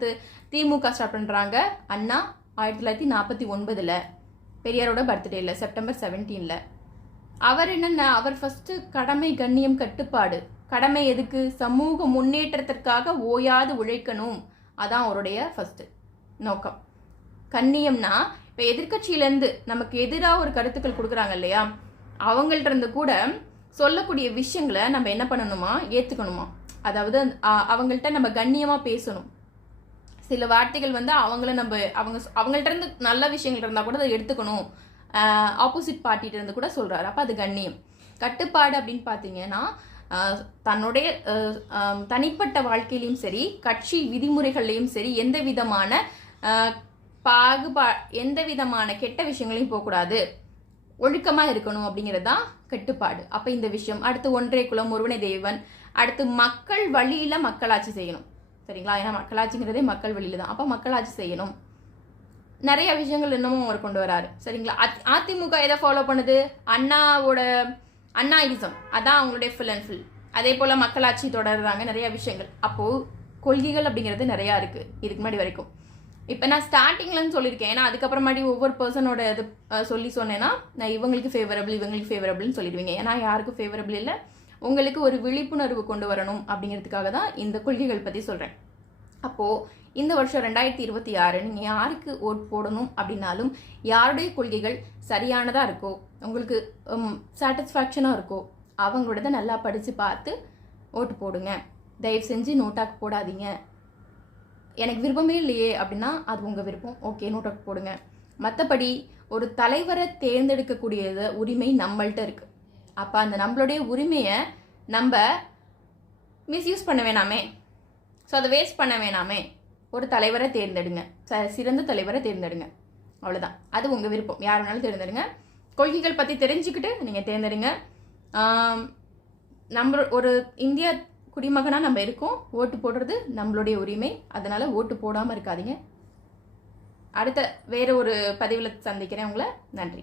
அடுத்து திமுக ஸ்டார்ட் பண்ணுறாங்க. அண்ணா 1949 பெரியாரோட பர்த்டேல செப்டம்பர் 17. அவர் என்னென்ன, அவர் ஃபர்ஸ்ட் கடமை கண்ணியம் கட்டுப்பாடு. கடமை எதுக்கு? சமூக முன்னேற்றத்திற்காக ஓயாது உழைக்கணும். அதான் அவருடைய ஃபர்ஸ்ட் நோக்கம். கண்ணியம்னா இப்போ எதிர்கட்சியிலேருந்து நமக்கு எதிராக ஒரு கருத்துக்கள் கொடுக்குறாங்க இல்லையா, அவங்கள்ட்ட இருந்து கூட சொல்லக்கூடிய விஷயங்களை நம்ம என்ன பண்ணணுமா, ஏற்றுக்கணுமா. அதாவது அவங்கள்ட்ட நம்ம கண்ணியமாக பேசணும். சில வார்த்தைகள் வந்து அவங்கள்ட்ட இருந்து நல்ல விஷயங்கள் இருந்தால் கூட அதை எடுத்துக்கணும். ஆப்போசிட் பார்ட்டிகிட்ட இருந்து கூட சொல்கிறாரு. அப்போ அது கண்ணியம். கட்டுப்பாடு அப்படின்னு பார்த்தீங்கன்னா தன்னுடைய தனிப்பட்ட வாழ்க்கையிலையும் சரி, கட்சி விதிமுறைகள்லையும் சரி, எந்த விதமான கெட்ட விஷயங்களையும் போகக்கூடாது, ஒழுக்கமாக இருக்கணும் அப்படிங்கிறது தான் கட்டுப்பாடு. அப்போ இந்த விஷயம். அடுத்து ஒன்றே குலம் ஒருவனே தேவன். அடுத்து மக்கள் வழியில் மக்களாட்சி செய்யணும். சரிங்களா? ஏன்னா மக்களாட்சிங்கிறதே மக்கள் வழியில் தான். அப்போ மக்களாட்சி செய்யணும். நிறைய விஷயங்கள் இன்னமும் அவர் கொண்டு வராரு. சரிங்களா? அதிமுக எதை ஃபாலோ பண்ணுது? அண்ணாயிசம். அதான் அவங்களுடைய ஃபுல் அண்ட் ஃபுல். அதே போல் மக்களாட்சி தொடர்றாங்க. நிறைய விஷயங்கள். அப்போது கொள்கைகள் அப்படிங்கிறது நிறையா இருக்குது இதுக்கு முன்னாடி வரைக்கும். இப்போ நான் ஸ்டார்டிங்லன்னு சொல்லியிருக்கேன். ஏன்னா அதுக்கப்புறமாடி ஒவ்வொரு பர்சனோட இது சொன்னேன்னா நான் இவங்களுக்கு ஃபேவரபிள்னு சொல்லிடுவீங்க. ஏன்னா யாருக்கும் ஃபேவரபிள் இல்லை. உங்களுக்கு ஒரு விழிப்புணர்வு கொண்டு வரணும் அப்படிங்கிறதுக்காக தான் இந்த கொள்கைகள் பற்றி சொல்கிறேன். அப்போது இந்த வருஷம் 2026 நீங்கள் யாருக்கு ஓட் போடணும் அப்படின்னாலும், யாருடைய கொள்கைகள் சரியானதாக இருக்கோ, உங்களுக்கு சாட்டிஸ்ஃபேக்ஷனாக இருக்கோ, அவங்களோட நல்லா படித்து பார்த்து ஓட்டு போடுங்க. தயவு செஞ்சு நோட்டாக்கு போடாதீங்க. எனக்கு விருப்பமே இல்லையே அப்படின்னா அது உங்கள் விருப்பம். ஓகே, நோட்டாக்கு போடுங்க. மற்றபடி ஒரு தலைவரை தேர்ந்தெடுக்கக்கூடியது உரிமை நம்மள்கிட்ட இருக்குது. அப்போ அந்த நம்மளுடைய உரிமையை நம்ம மிஸ்யூஸ் பண்ண வேணாமே, ஸோ அதை வேஸ்ட் பண்ண வேணாமே. ஒரு தலைவரை தேர்ந்தெடுங்க, சிறந்த தலைவரை தேர்ந்தெடுங்க. அவ்வளோதான். அது உங்கள் விருப்பம். யார் வேணாலும் தேர்ந்தெடுங்க. கொள்கைகள் பற்றி தெரிஞ்சுக்கிட்டு நீங்கள் தேர்ந்தெடுங்க. நம்ம ஒரு இந்திய குடிமகனாக நம்ம இருக்கோம். ஓட்டு போடுறது நம்மளுடைய உரிமை. அதனால் ஓட்டு போடாமல் இருக்காதீங்க. அடுத்த வேறு ஒரு பதிவில் சந்திக்கிறேன் உங்களை. நன்றி.